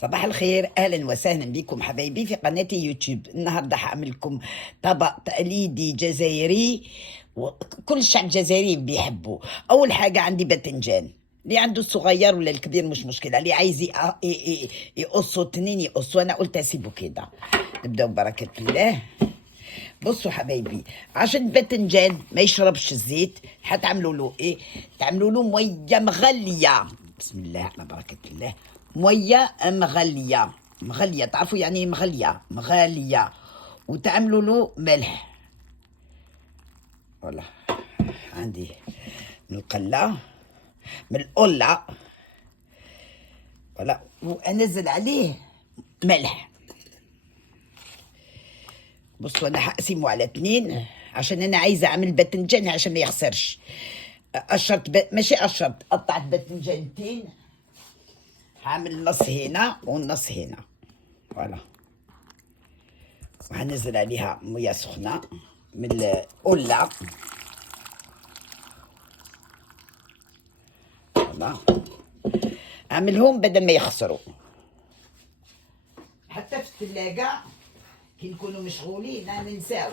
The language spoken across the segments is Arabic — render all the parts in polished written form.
صباح الخير، اهلا وسهلا بكم حبايبي في قناتي يوتيوب. النهارده هعمل لكم طبق تقليدي جزائري وكل الشعب الجزائري بيحبه. اول حاجه عندي باذنجان، اللي عنده الصغير ولا الكبير مش مشكله، اللي عايز يقصوا اتنين يقصوا، انا قلت اسيبه كده. نبداو ببركه الله. بصوا حبايبي، عشان الباذنجان ما يشربش الزيت هتعملوا له ايه؟ تعملوا له ميه مغليه. بسم الله على بركه الله. ميه مغليه، مغليه تعرفوا يعني ايه مغليه؟ مغليه. وتعملوا له ملح. ولا عندي من القله، من القله، ولا وانزل عليه ملح. بصوا انا هقسمه على اتنين عشان انا عايزه اعمل باذنجان عشان ما يخسرش. قشرت ماشي قشرت، قطعت باذنجانتين، هعمل نص هنا والنص هنا. فوالا. وهنزل عليها مية سخنة من القلة. فوالا. اعملهم بدل ما يخسروا. حتى في الثلاجة كي نكونوا مشغولين ننساو.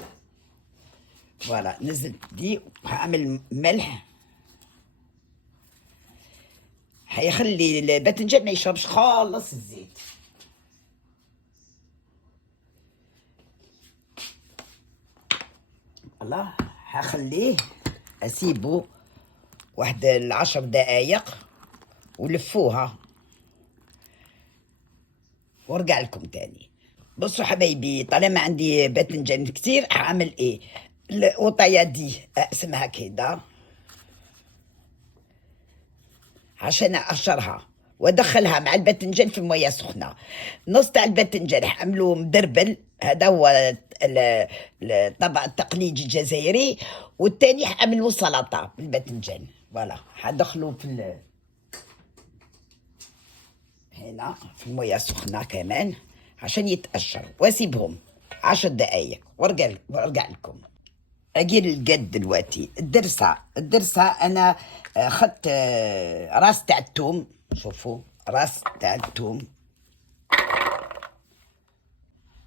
فوالا نزلت دي وهعمل ملح، هيخلي الباذنجان ما يشربش خالص الزيت. الله، هخليه اسيبه واحد 10 دقايق ولفوها وارجع لكم تاني. بصوا حبايبي، طالما عندي باذنجان كتير هعمل ايه؟ القطعية دي اقسمها كده عشان اقشرها وادخلها مع الباذنجان في المية سخنة. نص تاع الباذنجان هعملوه مدربل، هذا هو الطبق التقليدي الجزائري، والتاني هعملوه سلطة بالباذنجان. فوالا هدخلوه في هنا في المية سخنة كمان عشان يتقشر، واسيبهم 10 دقايق وارجع لكم. اجي للجد دلوقتي. الدرسة انا خدت راس تاع التوم. شوفوا راس تاع التوم،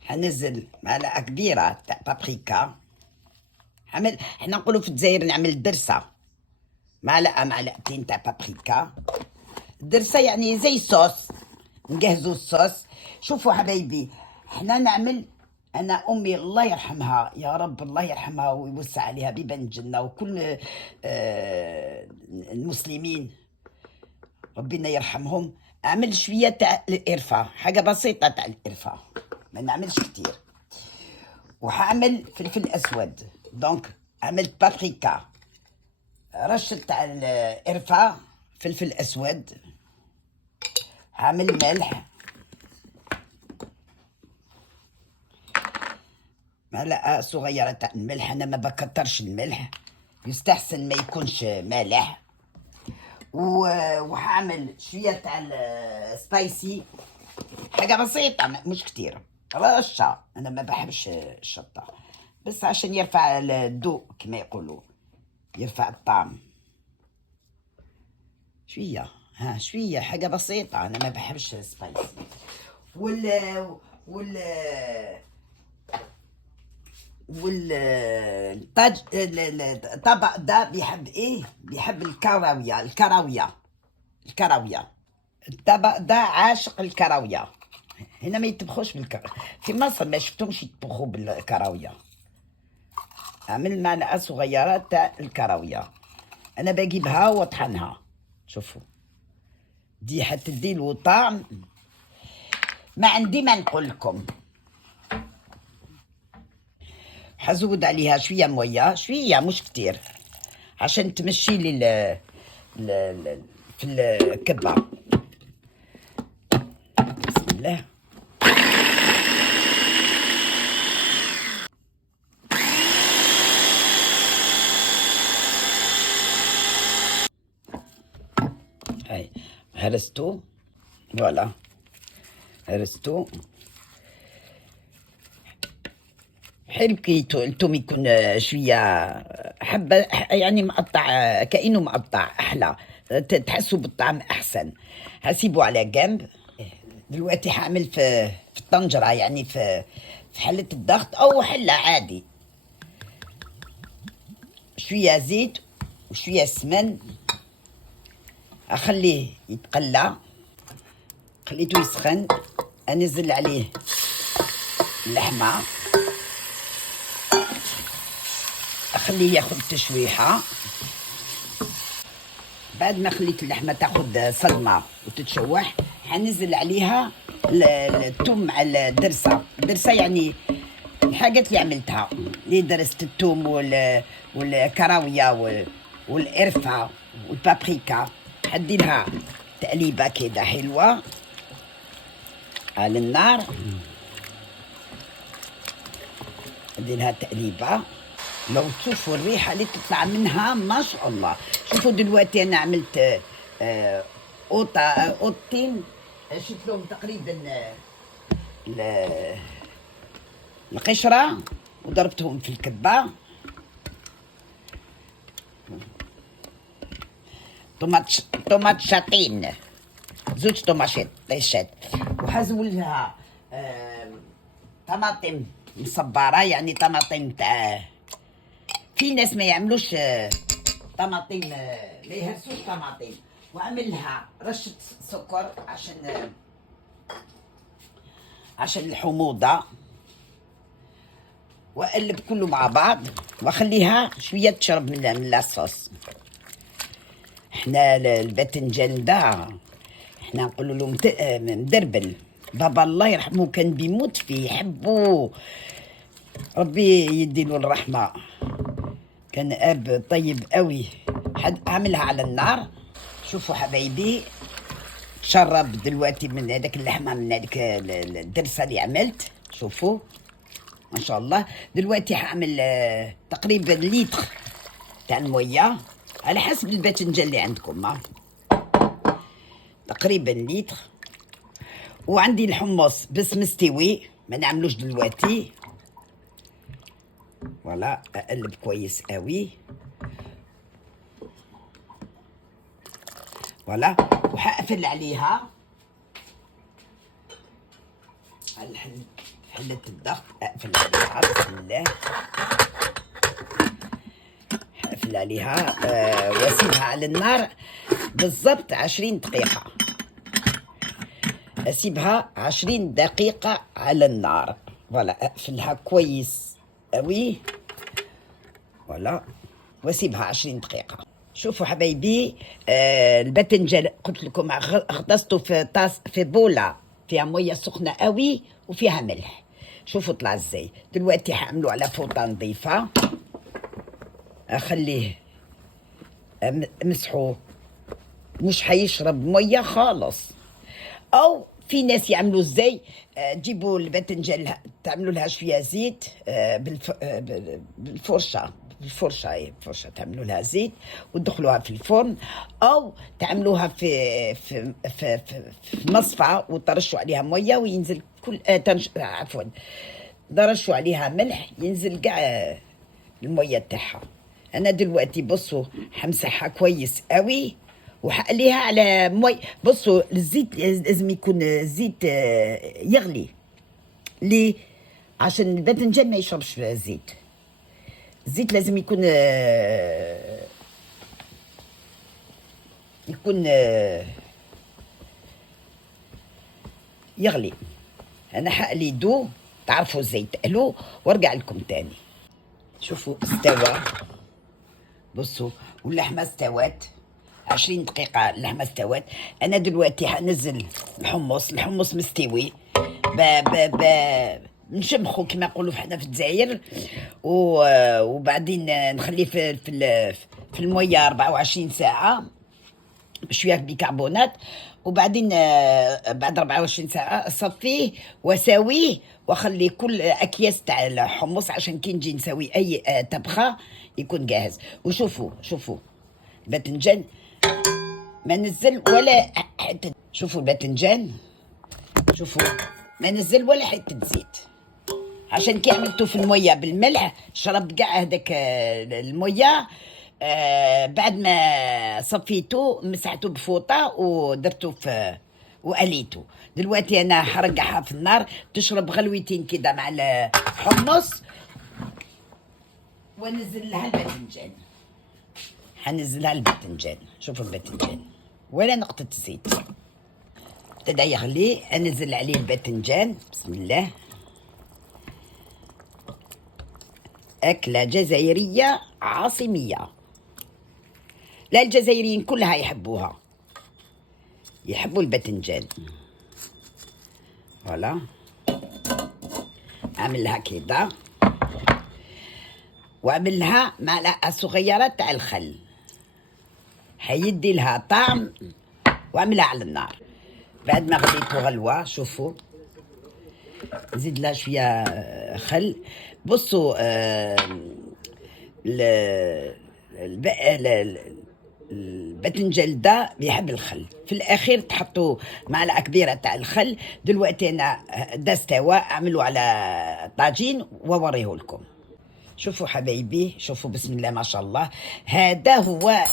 هنزل معلقة كبيرة تاع بابريكا. احنا نقولوا في الجزائر نعمل درسة، معلقتين تاع بابريكا. الدرسة يعني زي صوص، نجهزوا الصوص. شوفوا حبايبي، احنا نعمل، انا امي الله يرحمها يا رب، الله يرحمها ويوسع عليها بيبان الجنه، وكل المسلمين ربنا يرحمهم. اعمل شويه تاع القرفه، حاجه بسيطه تاع القرفه، ما نعملش كتير. وهعمل فلفل اسود، دونك عملت بابريكا، رشه تاع القرفه، فلفل اسود، هعمل ملح، معلقة صغيرة تاع الملح. أنا ما بكترش الملح، يستحسن ما يكونش مالح. وهعمل شوية تاع السبايسي، حاجة بسيطة مش كتير، رشة. أنا ما بحبش الشطة، بس عشان يرفع الذوق كما يقولوا، يرفع الطعم. شوية، شوية حاجة بسيطة، أنا ما بحبش السبايسي. وال والطاج الطبق ده بيحب ايه؟ بيحب الكراوية. الطبق ده عاشق الكراوية. هنا ما يطبخوش في مصر ما شفتهمش يطبخوا بالكراوية. اعمل معلقة صغيرة تاع الكراوية، انا بجيبها واطحنها. شوفوا دي حتدي له طعم ما عندي ما نقول لكم. حزود عليها شويه مويه، شويه مش كتير، عشان تمشي لي في الكبه. بسم الله. هاي هرستو، فوالا هرستو. حلو كي التوم يكون شويه حبه، يعني مقطع كأنه مقطع، احلى تحسوا بالطعم احسن. هسيبه على جنب. دلوقتي حاعمل في الطنجرة، يعني في حلة الضغط أو حلة عادي، شوية زيت وشوية سمن، أخليه يتقلى، خليته يسخن، أنزل عليه اللحمة، أخليه ياخد تشويحة. بعد ما خليت اللحمة تاخد صدمة وتتشوح، حنزل عليها الثوم مع الدرسة يعني الحاجات اللي عملتها، اللي درست الثوم والكراوية والقرفة والبابريكا. حدي لها تقليبة كده حلوة على النار، حدي لها تقليبة. لو تشوفوا الريحة اللي تطلع منها ما شاء الله. شوفوا دلوقتي أنا عملت قطين، شفت لهم تقريبا القشرة وضربتهم في الكبة، طماط شاطين، زوج طماطيشات، وحزولها طماطم مصبرة، يعني طماطم تاع، في ناس ما يعملوش طماطم، ما يهرسوش طماطم، وعملها رشة سكر عشان الحموضة، وأقلب كله مع بعض وأخليها شوية تشرب من الصوص. احنا الباذنجان ده احنا نقولوا له مدربل. بابا الله يرحمه كان بيموت فيه، يحبوه، ربي يديله الرحمة، كان اب طيب قوي. حد عاملها على النار. شوفوا حبايبي، تشرب دلوقتي من هذاك اللحمه، من هذيك الدرسه اللي عملت. شوفوا ما شاء الله. دلوقتي هعمل تقريبا لتر تاع الميه على حسب الباذنجان اللي عندكم، تقريبا لتر. وعندي الحمص بس مستوي، ما نعملوش دلوقتي. فوالا، اقلب كويس قوي. فوالا، وحقفل عليها حلة الضغط، اقفل عليها بسم الله. حقفل عليها واسيبها على النار بالضبط 20 دقيقة. اسيبها 20 دقيقة على النار. فوالا، اقفلها كويس قوي. فوالا، واسيبها 20 دقيقة. شوفوا حبايبي، الباذنجان قلت لكم غطسته في بولة فيها مية سخنة قوي وفيها ملح. شوفوا طلع ازاي. دلوقتي هعمله على فوطة نظيفة، اخليه امسحه، مش حيشرب مية خالص. او في ناس يعملوا ازاي، تجيبوا الباذنجان تعملوا لها شويه زيت بالفرشه، فرشه تعملوا لها زيت وتدخلوها في الفرن، او تعملوها في مصفى وترشوا عليها ميه وينزل كل عفوا، درشوا عليها ملح ينزل كاع الميه تاعها. انا دلوقتي بصوا حمسحها كويس قوي وحقليها على مي. بصوا الزيت لازم يكون الزيت يغلي. ليه؟ عشان الباذنجان ما يشربش زيت. الزيت لازم يكون يغلي. انا حقلي دو، تعرفوا ازاي تقلوه، وارجع لكم تاني. شوفوا استوى، بصوا، واللحمه استوت 20 دقيقة، اللحمة استوت. أنا دلوقتي حنزل الحمص مستوي، نشمخو كما نقولوا حنا في الجزائر، وبعدين نخليه في المية 24 ساعة بشوية بيكربونات، وبعدين بعد 24 ساعة أصفيه وأساويه وأخلي كل أكياس تاع الحمص عشان كي نجي نسوي أي طبخة يكون جاهز. وشوفوا الباذنجان ما نزل ولا حتة. شوفوا الباذنجان، شوفوا ما نزل ولا حتة زيت، عشان كي عملته في المية بالملح شرب كاع هذاك المية. بعد ما صفيته مسحته بفوطة ودرته وقليته. دلوقتي انا هرجعها في النار تشرب غلوتين كده مع الحمص، وانزل لها الباذنجان. هنزلها الباذنجان، شوفوا الباذنجان ولا نقطة زيت، ابتدى يغلي، انزل عليه الباذنجان. بسم الله. أكلة جزائرية عاصمية، لا الجزائريين كلها يحبوها، يحبوا الباذنجان. فوالا اعملها كده، واعملها معلقة صغيرة تاع الخل، هيدي لها طعم. واعملها على النار بعد ما غليته غلوة. شوفوا نزيد لها شوية خل. بصوا الباذنجان ده بيحب الخل. في الاخير تحطوا معلقه كبيره تاع الخل. دلوقتي انا ده استوى، اعملوا على طاجين ووريه لكم. شوفوا حبايبي، شوفوا بسم الله ما شاء الله. هذا هو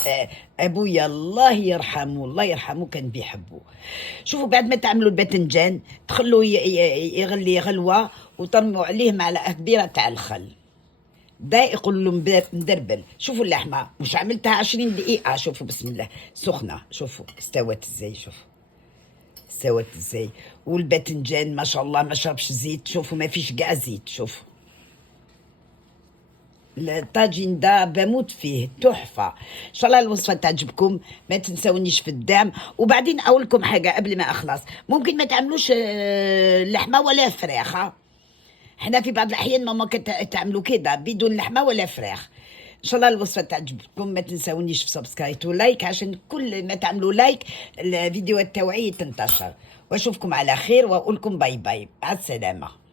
ابويا الله يرحمه، الله يرحمه كان بيحبه. شوفوا بعد ما تعملوا الباذنجان تخلوه يغلي غلوه، وترموا عليه معلقه كبيره تاع الخل. ده يقول له مدربل. شوفوا اللحمه مش عملتها 20 دقيقه. شوفوا بسم الله سخنه، شوفوا استوت ازاي، شوفوا استوت ازاي. والباذنجان ما شاء الله ما شربش زيت، شوفوا ما فيش كاع زيت. شوفوا الطاجين ده بموت فيه، تحفه. ان شاء الله الوصفه تعجبكم، ما تنسونيش في الدعم. وبعدين اقول لكم حاجه قبل ما اخلص، ممكن ما تعملوش لحمه ولا فراخ. احنا في بعض الاحيان ماما كانت تعملوا كده بدون لحمه ولا فراخ. ان شاء الله الوصفه تعجبكم، ما تنسونيش في سبسكرايب ولايك، عشان كل ما تعملوا لايك الفيديوهات تاوعي تنتشر. واشوفكم على خير، واقول لكم باي باي، مع السلامه.